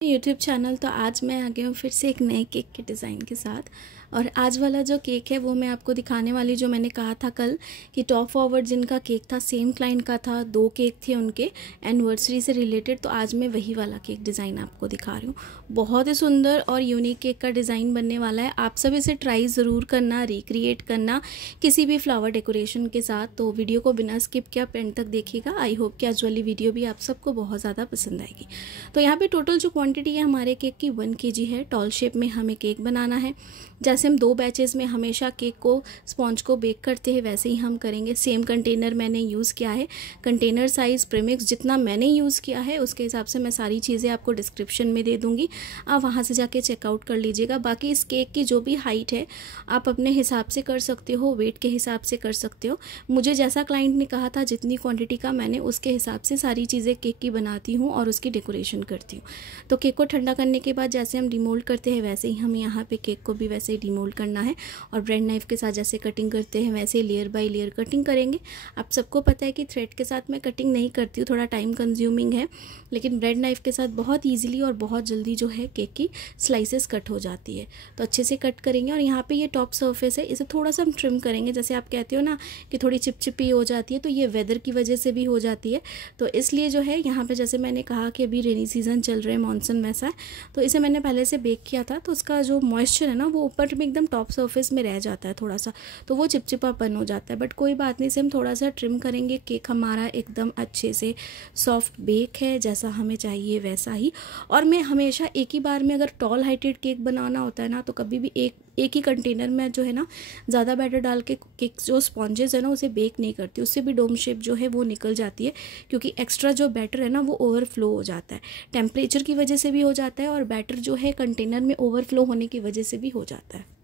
YouTube channel. तो आज मैं आ गई हूँ फिर से एक नए केक के डिज़ाइन के साथ। और आज वाला जो केक है वो मैं आपको दिखाने वाली, जो मैंने कहा था कल कि टॉप फॉरवर्ड जिनका केक था सेम क्लाइंट का था, 2 केक थे उनके एनिवर्सरी से रिलेटेड। तो आज मैं वही वाला केक डिज़ाइन आपको दिखा रही हूँ। बहुत ही सुंदर और यूनिक केक का डिज़ाइन बनने वाला है। आप सब इसे ट्राई ज़रूर करना, रिक्रिएट करना किसी भी फ्लावर डेकोरेशन के साथ। तो वीडियो को बिना स्किप किया एंड तक देखिएगा। आई होप कि आज वाली वीडियो भी आप सबको बहुत ज़्यादा पसंद आएगी। तो यहाँ पे टोटल जो क्वांटिटी है हमारे केक की 1 kg है। टॉल शेप में हमें केक बनाना है। जैसे हम 2 बैचेस में हमेशा केक को स्पॉन्ज को बेक करते हैं वैसे ही हम करेंगे। सेम कंटेनर मैंने यूज़ किया है। कंटेनर साइज़ प्रीमिक्स जितना मैंने यूज़ किया है उसके हिसाब से मैं सारी चीज़ें आपको डिस्क्रिप्शन में दे दूँगी, आप वहाँ से जाके चेकआउट कर लीजिएगा। बाकी इस केक की जो भी हाइट है आप अपने हिसाब से कर सकते हो, वेट के हिसाब से कर सकते हो। मुझे जैसा क्लाइंट ने कहा था जितनी क्वान्टिटी का, मैंने उसके हिसाब से सारी चीज़ें केक की बनाती हूँ और उसकी डेकोरेशन करती हूँ। तो केक को ठंडा करने के बाद जैसे हम डिमोल्ड करते हैं वैसे ही हमें यहाँ पे केक को भी वैसे ही डिमोल्ड करना है। और ब्रेड नाइफ के साथ जैसे कटिंग करते हैं वैसे लेयर बाय लेयर कटिंग करेंगे। आप सबको पता है कि थ्रेड के साथ मैं कटिंग नहीं करती हूँ, थोड़ा टाइम कंज्यूमिंग है, लेकिन ब्रेड नाइफ के साथ बहुत ईजिली और बहुत जल्दी जो है केक की स्लाइसेस कट हो जाती है। तो अच्छे से कट करेंगे। और यहाँ पे ये टॉप सरफेस है, इसे थोड़ा सा हम ट्रिम करेंगे। जैसे आप कहते हो ना कि थोड़ी चिपचिपी हो जाती है, तो ये वेदर की वजह से भी हो जाती है। तो इसलिए जो है यहाँ पे जैसे मैंने कहा कि अभी रेनी सीज़न चल रहा है, मॉनसून वैसा है, तो इसे मैंने पहले से बेक किया था। तो उसका जो मॉइस्चर है ना वो ऊपर में एकदम टॉप सरफेस में रह जाता है थोड़ा सा, तो वो चिपचिपापन हो जाता है। बट कोई बात नहीं, इसे हम थोड़ा सा ट्रिम करेंगे। केक हमारा एकदम अच्छे से सॉफ्ट बेक है जैसा हमें चाहिए वैसा ही। और मैं हमेशा एक ही बार में अगर टॉल हाइटेड केक बनाना होता है ना तो कभी भी एक ही कंटेनर में जो है ना ज़्यादा बैटर डाल के केक जो स्पॉन्जेस है ना उसे बेक नहीं करती, उससे भी डोम शेप जो है वो निकल जाती है, क्योंकि एक्स्ट्रा जो बैटर है ना वो ओवरफ्लो हो जाता है। टेम्परेचर की वजह से भी हो जाता है और बैटर जो है कंटेनर में ओवरफ्लो होने की वजह से भी हो जाता है।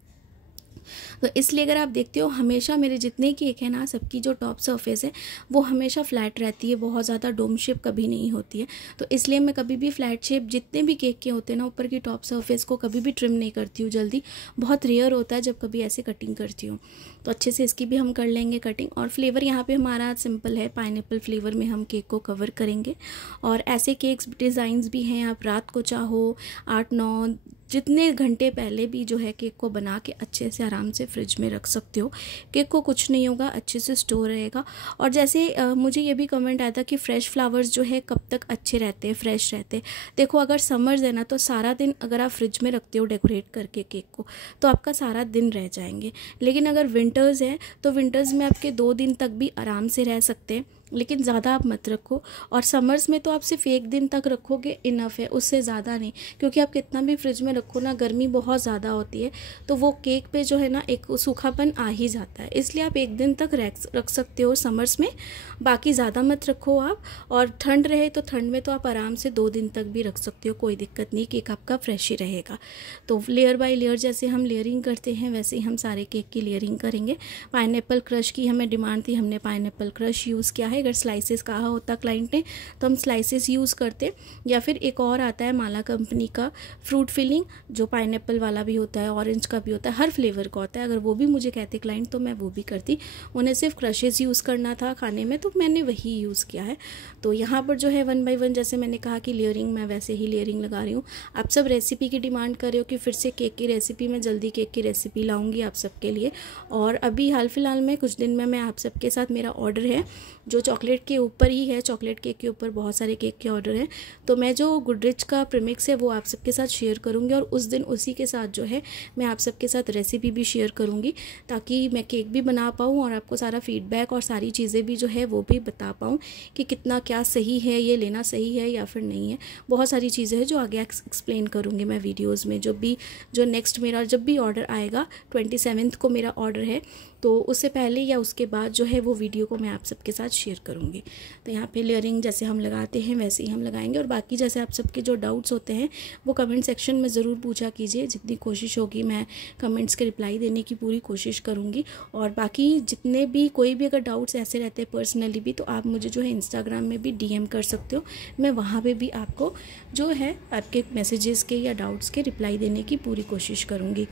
तो इसलिए अगर आप देखते हो हमेशा मेरे जितने केक है ना सबकी जो टॉप सरफेस है वो हमेशा फ्लैट रहती है, बहुत ज़्यादा डोम शेप कभी नहीं होती है। तो इसलिए मैं कभी भी फ्लैट शेप जितने भी केक के होते हैं ना ऊपर की टॉप सरफेस को कभी भी ट्रिम नहीं करती हूँ जल्दी। बहुत रेयर होता है जब कभी ऐसे कटिंग करती हूँ। तो अच्छे से इसकी भी हम कर लेंगे कटिंग। और फ्लेवर यहाँ पे हमारा सिंपल है, पाइनएप्पल फ्लेवर में हम केक को कवर करेंगे। और ऐसे केक्स डिज़ाइंस भी हैं, आप रात को चाहो 8-9 जितने घंटे पहले भी जो है केक को बना के अच्छे से आराम से फ्रिज में रख सकते हो। केक को कुछ नहीं होगा, अच्छे से स्टोर रहेगा। और जैसे मुझे ये भी कमेंट आया था कि फ़्रेश फ्लावर्स जो है कब तक अच्छे रहते हैं, फ्रेश रहते हैं। देखो अगर समर्स है ना तो सारा दिन अगर आप फ्रिज में रखते हो डेकोरेट करके केक को तो आपका सारा दिन रह जाएंगे। लेकिन अगर विंटर्स है तो विंटर्स में आपके 2 दिन तक भी आराम से रह सकते हैं, लेकिन ज़्यादा आप मत रखो। और समर्स में तो आप सिर्फ 1 दिन तक रखोगे इनफ है, उससे ज़्यादा नहीं, क्योंकि आप कितना भी फ्रिज में रखो ना गर्मी बहुत ज़्यादा होती है तो वो केक पे जो है ना एक सूखापन आ ही जाता है। इसलिए आप 1 दिन तक रख सकते हो समर्स में, बाकी ज़्यादा मत रखो आप। और ठंड रहे तो ठंड में तो आप आराम से 2 दिन तक भी रख सकते हो, कोई दिक्कत नहीं, केक आपका फ्रेश ही रहेगा। तो लेयर बाय लेयर जैसे हम लेयरिंग करते हैं वैसे ही हम सारे केक की लेयरिंग करेंगे। पाइनएप्पल क्रश की हमें डिमांड थी, हमने पाइनएप्पल क्रश यूज़ किया है। अगर स्लाइसेस कहा होता क्लाइंट ने तो हम स्लाइसेस यूज़ करते, या फिर एक और आता है माला कंपनी का फ्रूट फिलिंग जो पाइनएप्पल वाला भी होता है, ऑरेंज का भी होता है, हर फ्लेवर का होता है। अगर वो भी मुझे कहते क्लाइंट तो मैं वो भी करती। उन्हें सिर्फ क्रशेस यूज़ करना था खाने में तो मैंने वही यूज़ किया है। तो यहाँ पर जो है 1 बाय 1 जैसे मैंने कहा कि लेयरिंग मैं वैसे ही लेयरिंग लगा रही हूँ। आप सब रेसिपी की डिमांड कर रहे हो कि फिर से केक की रेसिपी, मैं जल्दी केक की रेसिपी लाऊंगी आप सबके लिए। और अभी हाल फिलहाल में कुछ दिन में मैं आप सबके साथ मेरा ऑर्डर है जो चॉकलेट के ऊपर ही है, चॉकलेट केक के ऊपर बहुत सारे केक के ऑर्डर हैं। तो मैं जो गुडरिच का प्रीमिक्स है वो आप सबके साथ शेयर करूंगी और उस दिन उसी के साथ जो है मैं आप सबके साथ रेसिपी भी शेयर करूंगी, ताकि मैं केक भी बना पाऊँ और आपको सारा फीडबैक और सारी चीज़ें भी जो है वो भी बता पाऊँ कि कितना क्या सही है, ये लेना सही है या फिर नहीं है। बहुत सारी चीज़ें हैं जो आगे एक्सप्लेन करूँगी मैं वीडियोज़ में। जो नेक्स्ट मेरा जब भी ऑर्डर आएगा 27 को मेरा ऑर्डर है, तो उससे पहले या उसके बाद जो है वो वीडियो को मैं आप सबके साथ शेयर करूँगी। तो यहाँ पे लेयरिंग जैसे हम लगाते हैं वैसे ही हम लगाएंगे। और बाकी जैसे आप सबके जो डाउट्स होते हैं वो कमेंट सेक्शन में ज़रूर पूछा कीजिए, जितनी कोशिश होगी मैं कमेंट्स के रिप्लाई देने की पूरी कोशिश करूँगी। और बाकी जितने भी कोई भी अगर डाउट्स ऐसे रहते हैं पर्सनली भी तो आप मुझे जो है इंस्टाग्राम में भी DM कर सकते हो, मैं वहाँ पर भी आपको जो है आपके मैसेजेस के या डाउट्स के रिप्लाई देने की पूरी कोशिश करूँगी।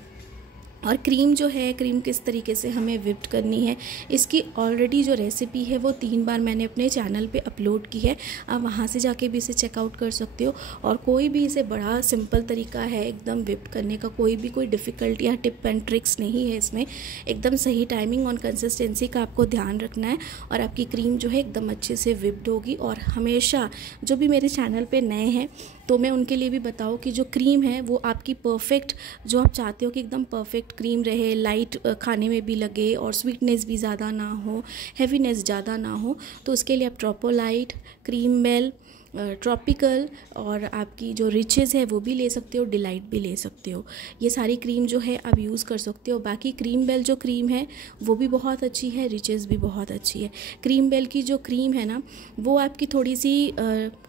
और क्रीम जो है, क्रीम किस तरीके से हमें विप्ड करनी है, इसकी ऑलरेडी जो रेसिपी है वो 3 बार मैंने अपने चैनल पे अपलोड की है। आप वहाँ से जाके भी इसे चेकआउट कर सकते हो। और कोई भी इसे बड़ा सिंपल तरीका है एकदम विप्ड करने का, कोई डिफ़िकल्ट या टिप एंड ट्रिक्स नहीं है इसमें। एकदम सही टाइमिंग और कंसिस्टेंसी का आपको ध्यान रखना है और आपकी क्रीम जो है एकदम अच्छे से विप्ड होगी। और हमेशा जो भी मेरे चैनल पर नए हैं तो मैं उनके लिए भी बताऊँ कि जो क्रीम है वो आपकी परफेक्ट, जो आप चाहते हो कि एकदम परफेक्ट क्रीम रहे, लाइट खाने में भी लगे और स्वीटनेस भी ज़्यादा ना हो, हैवीनेस ज़्यादा ना हो, तो उसके लिए आप ट्रोपोलाइट, क्रीम मेल, ट्रॉपिकल और आपकी जो रिचेज़ है वो भी ले सकते हो, डिलाइट भी ले सकते हो। ये सारी क्रीम जो है आप यूज़ कर सकते हो। बाकी क्रीम बेल जो क्रीम है वो भी बहुत अच्छी है, रिचेज़ भी बहुत अच्छी है। क्रीम बेल की जो क्रीम है ना वो आपकी थोड़ी सी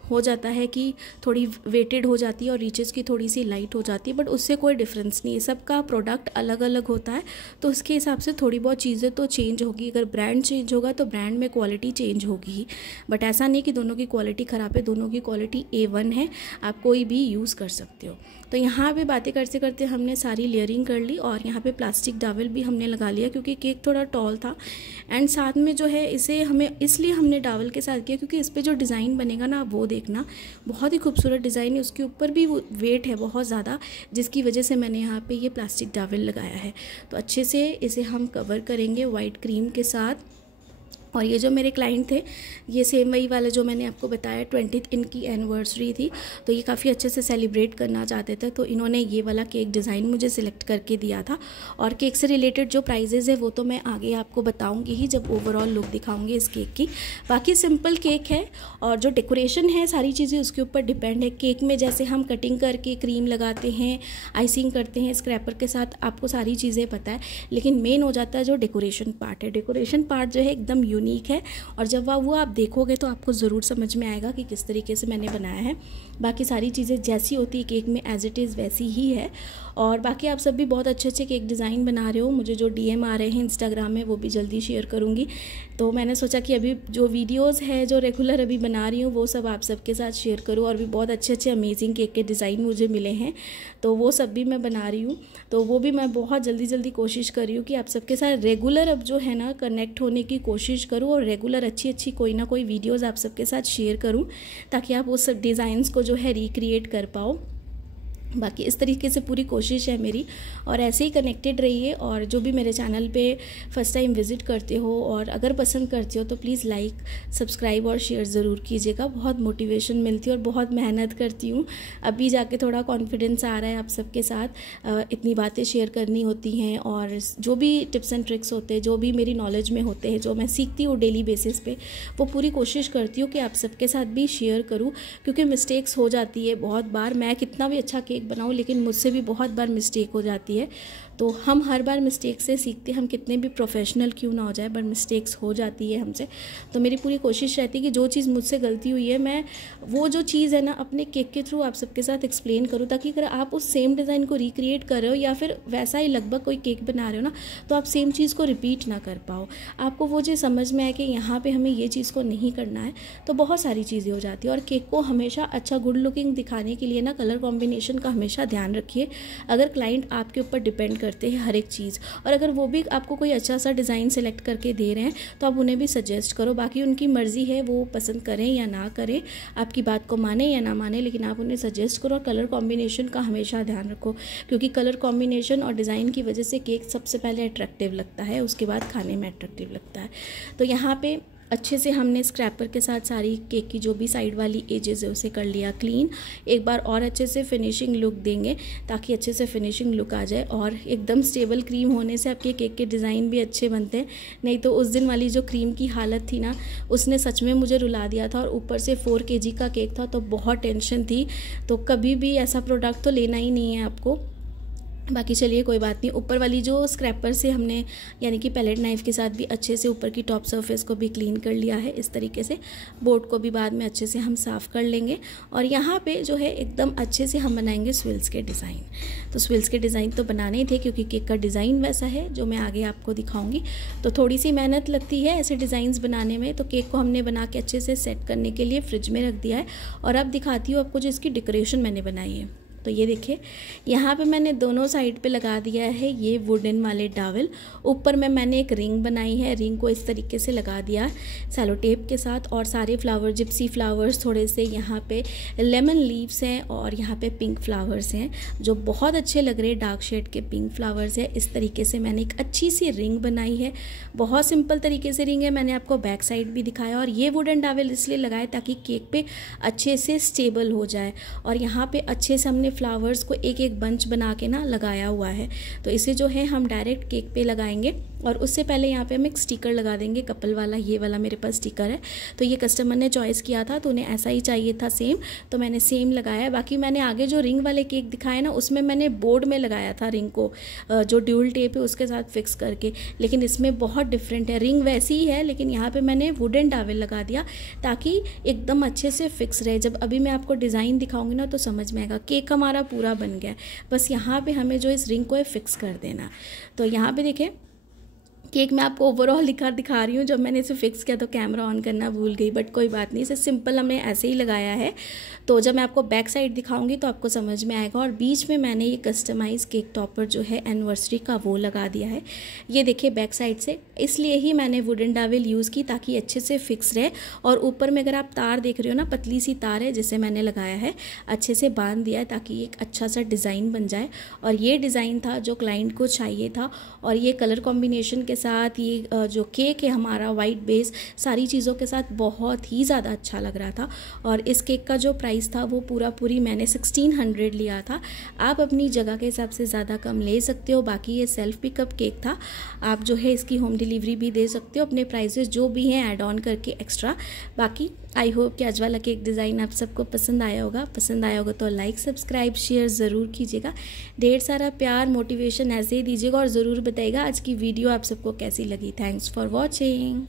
हो जाता है कि थोड़ी वेटेड हो जाती है और रिचेज़ की थोड़ी सी लाइट हो जाती है, बट उससे कोई डिफरेंस नहीं है। सबका प्रोडक्ट अलग अलग होता है तो उसके हिसाब से थोड़ी बहुत चीज़ें तो चेंज होगी। अगर ब्रांड चेंज होगा तो ब्रांड में क्वालिटी चेंज होगी, बट ऐसा नहीं कि दोनों की क्वालिटी ख़राब है, दोनों की क्वालिटी A1 है, आप कोई भी यूज़ कर सकते हो। तो यहाँ पे बातें करते करते हमने सारी लेयरिंग कर ली और यहाँ पे प्लास्टिक डावल भी हमने लगा लिया क्योंकि केक थोड़ा टॉल था। एंड साथ में जो है इसे हमें इसलिए हमने डावल के साथ किया क्योंकि इस पर जो डिज़ाइन बनेगा ना वो देखना बहुत ही खूबसूरत डिज़ाइन है। उसके ऊपर भी वो वेट है बहुत ज़्यादा, जिसकी वजह से मैंने यहाँ पे ये प्लास्टिक डावल लगाया है। तो अच्छे से इसे हम कवर करेंगे वाइट क्रीम के साथ। और ये जो मेरे क्लाइंट थे ये सेम वही वाला जो मैंने आपको बताया 20th इनकी एनिवर्सरी थी, तो ये काफ़ी अच्छे से सेलिब्रेट करना चाहते थे, तो इन्होंने ये वाला केक डिज़ाइन मुझे सिलेक्ट करके दिया था। और केक से रिलेटेड जो प्राइजेज़ है वो तो मैं आगे आपको बताऊंगी ही जब ओवरऑल लुक दिखाऊंगी इस केक की। बाकी सिंपल केक है और जो डेकोरेशन है सारी चीज़ें उसके ऊपर डिपेंड है। केक में जैसे हम कटिंग करके क्रीम लगाते हैं, आइसिंग करते हैं स्क्रैपर के साथ, आपको सारी चीज़ें पता है, लेकिन मेन हो जाता है जो डेकोरेशन पार्ट है। डेकोरेशन पार्ट जो है एकदम यूनिक है और जब वो आप देखोगे तो आपको ज़रूर समझ में आएगा कि किस तरीके से मैंने बनाया है। बाकी सारी चीज़ें जैसी होती है केक में एज इट इज़ वैसी ही है। और बाकी आप सब भी बहुत अच्छे अच्छे केक डिज़ाइन बना रहे हो, मुझे जो DM आ रहे हैं इंस्टाग्राम में वो भी जल्दी शेयर करूँगी। तो मैंने सोचा कि अभी जो वीडियोज़ है जो रेगुलर अभी बना रही हूँ वो सब आप सबके साथ शेयर करूँ। और भी बहुत अच्छे अच्छे अमेजिंग केक के डिज़ाइन मुझे मिले हैं तो वो सब भी मैं बना रही हूँ, तो वो भी मैं बहुत जल्दी कोशिश कर रही हूँ कि आप सबके साथ रेगुलर अब जो है ना कनेक्ट होने की कोशिश करूँ और रेगुलर अच्छी कोई ना कोई वीडियोज़ आप सबके साथ शेयर करूँ ताकि आप उस डिज़ाइंस को जो है रिक्रिएट कर पाओ। बाकी इस तरीके से पूरी कोशिश है मेरी, और ऐसे ही कनेक्टेड रहिए। और जो भी मेरे चैनल पे फर्स्ट टाइम विज़िट करते हो और अगर पसंद करते हो तो प्लीज़ लाइक, सब्सक्राइब और शेयर ज़रूर कीजिएगा। बहुत मोटिवेशन मिलती है और बहुत मेहनत करती हूँ, अभी जाके थोड़ा कॉन्फिडेंस आ रहा है आप सबके साथ इतनी बातें शेयर करनी होती हैं। और जो भी टिप्स एंड ट्रिक्स होते हैं, जो भी मेरी नॉलेज में होते हैं, जो मैं सीखती हूँ डेली बेसिस पे, वो पूरी कोशिश करती हूँ कि आप सबके साथ भी शेयर करूँ, क्योंकि मिस्टेक्स हो जाती है बहुत बार। मैं कितना भी अच्छा केक बनाऊँ लेकिन मुझसे भी बहुत बार मिस्टेक हो जाती है, तो हम हर बार मिस्टेक से सीखते हैं, हम कितने भी प्रोफेशनल क्यों ना हो जाए पर मिस्टेक्स हो जाती है हमसे। तो मेरी पूरी कोशिश रहती है कि जो चीज़ मुझसे गलती हुई है मैं वो जो चीज़ है ना अपने केक के थ्रू आप सबके साथ एक्सप्लेन करूँ, ताकि अगर आप उस सेम डिज़ाइन को रिक्रिएट कर रहे हो या फिर वैसा ही लगभग कोई केक बना रहे हो ना, तो आप सेम चीज़ को रिपीट ना कर पाओ, आपको वो चीज़ समझ में आए कि यहाँ पर हमें ये चीज़ को नहीं करना है। तो बहुत सारी चीज़ें हो जाती है। और केक को हमेशा अच्छा गुड लुकिंग दिखाने के लिए ना कलर कॉम्बिनेशन का हमेशा ध्यान रखिए। अगर क्लाइंट आपके ऊपर डिपेंड करते हैं हर एक चीज़, और अगर वो भी आपको कोई अच्छा सा डिज़ाइन सेलेक्ट करके दे रहे हैं तो आप उन्हें भी सजेस्ट करो। बाकी उनकी मर्ज़ी है वो पसंद करें या ना करें, आपकी बात को माने या ना माने, लेकिन आप उन्हें सजेस्ट करो। और कलर कॉम्बिनेशन का हमेशा ध्यान रखो, क्योंकि कलर कॉम्बिनेशन और डिज़ाइन की वजह से केक सबसे पहले अट्रैक्टिव लगता है, उसके बाद खाने में अट्रैक्टिव लगता है। तो यहाँ पे अच्छे से हमने स्क्रैपर के साथ सारी केक की जो भी साइड वाली एजेस है उसे कर लिया क्लीन। एक बार और अच्छे से फिनिशिंग लुक देंगे ताकि अच्छे से फिनिशिंग लुक आ जाए। और एकदम स्टेबल क्रीम होने से आपके केक के डिज़ाइन भी अच्छे बनते हैं, नहीं तो उस दिन वाली जो क्रीम की हालत थी ना उसने सच में मुझे रुला दिया था। और ऊपर से 4 kg का केक था तो बहुत टेंशन थी। तो कभी भी ऐसा प्रोडक्ट तो लेना ही नहीं है आपको। बाकी चलिए कोई बात नहीं, ऊपर वाली जो स्क्रैपर से हमने यानी कि पैलेट नाइफ़ के साथ भी अच्छे से ऊपर की टॉप सरफेस को भी क्लीन कर लिया है। इस तरीके से बोर्ड को भी बाद में अच्छे से हम साफ़ कर लेंगे। और यहाँ पे जो है एकदम अच्छे से हम बनाएंगे स्विल्स के डिज़ाइन। तो स्विल्स के डिज़ाइन तो बनाने ही थे क्योंकि केक का डिज़ाइन वैसा है जो मैं आगे आपको दिखाऊँगी। तो थोड़ी सी मेहनत लगती है ऐसे डिज़ाइंस बनाने में। तो केक को हमने बना के अच्छे से सेट करने के लिए फ्रिज में रख दिया है। और अब दिखाती हूँ आपको जो इसकी डेकोरेशन मैंने बनाई है। तो ये देखिए यहाँ पे मैंने दोनों साइड पे लगा दिया है ये वुडन वाले डावल। ऊपर में मैंने एक रिंग बनाई है, रिंग को इस तरीके से लगा दिया सेलो टेप के साथ। और सारे फ्लावर, जिप्सी फ्लावर्स, थोड़े से यहाँ पे लेमन लीव्स हैं और यहाँ पे पिंक फ्लावर्स हैं जो बहुत अच्छे लग रहे हैं, डार्क शेड के पिंक फ्लावर्स है। इस तरीके से मैंने एक अच्छी सी रिंग बनाई है, बहुत सिंपल तरीके से रिंग है। मैंने आपको बैक साइड भी दिखाया। और ये वुडन डावल इसलिए लगाए ताकि केक पे अच्छे से स्टेबल हो जाए। और यहाँ पे अच्छे से हमने फ्लावर्स को एक एक बंच बना के ना लगाया हुआ है। तो इसे जो है हम डायरेक्ट केक पे लगाएंगे। और उससे पहले यहाँ पे हम एक स्टिकर लगा देंगे, कपल वाला, ये वाला मेरे पास स्टिकर है। तो ये कस्टमर ने चॉइस किया था तो उन्हें ऐसा ही चाहिए था सेम, तो मैंने सेम लगाया। बाकी मैंने आगे जो रिंग वाले केक दिखाए ना उसमें मैंने बोर्ड में लगाया था रिंग को, जो ड्यूल टेप है उसके साथ फिक्स करके। लेकिन इसमें बहुत डिफरेंट है, रिंग वैसी ही है लेकिन यहाँ पे मैंने वुडन डावल लगा दिया ताकि एकदम अच्छे से फिक्स रहे। जब अभी मैं आपको डिज़ाइन दिखाऊंगी ना तो समझ में आएगा। केक हमारा पूरा बन गया, बस यहाँ पे हमें जो इस रिंग को है फिक्स कर देना। तो यहाँ पे देखें केक मैं आपको ओवरऑल दिखा रही हूँ। जब मैंने इसे फिक्स किया तो कैमरा ऑन करना भूल गई, बट कोई बात नहीं, इसे सिंपल हमने ऐसे ही लगाया है। तो जब मैं आपको बैक साइड दिखाऊंगी तो आपको समझ में आएगा। और बीच में मैंने ये कस्टमाइज केक टॉपर जो है एनिवर्सरी का वो लगा दिया है, ये देखिए बैक साइड से। इसलिए ही मैंने वुडन डावल यूज़ की ताकि अच्छे से फिक्स रहे। और ऊपर में अगर आप तार देख रहे हो ना, पतली सी तार है जिसे मैंने लगाया है, अच्छे से बांध दिया है ताकि एक अच्छा सा डिज़ाइन बन जाए। और ये डिज़ाइन था जो क्लाइंट को चाहिए था। और ये कलर कॉम्बिनेशन के साथ ये जो केक है हमारा वाइट बेस, सारी चीज़ों के साथ बहुत ही ज़्यादा अच्छा लग रहा था। और इस केक का जो प्राइस था वो पूरी मैंने 1600 लिया था। आप अपनी जगह के हिसाब से ज़्यादा कम ले सकते हो। बाकी ये सेल्फ पिकअप केक था, आप जो है इसकी होम डिलीवरी भी दे सकते हो। अपने प्राइसेस जो भी हैं ऐड ऑन करके एक्स्ट्रा। बाकी आई होप कि आज वाला केक डिज़ाइन आप सबको पसंद आया होगा तो लाइक सब्सक्राइब शेयर ज़रूर कीजिएगा। ढेर सारा प्यार मोटिवेशन ऐसे ही दीजिएगा और ज़रूर बताइएगा आज की वीडियो आप सबको कैसी लगी। Thanks for watching.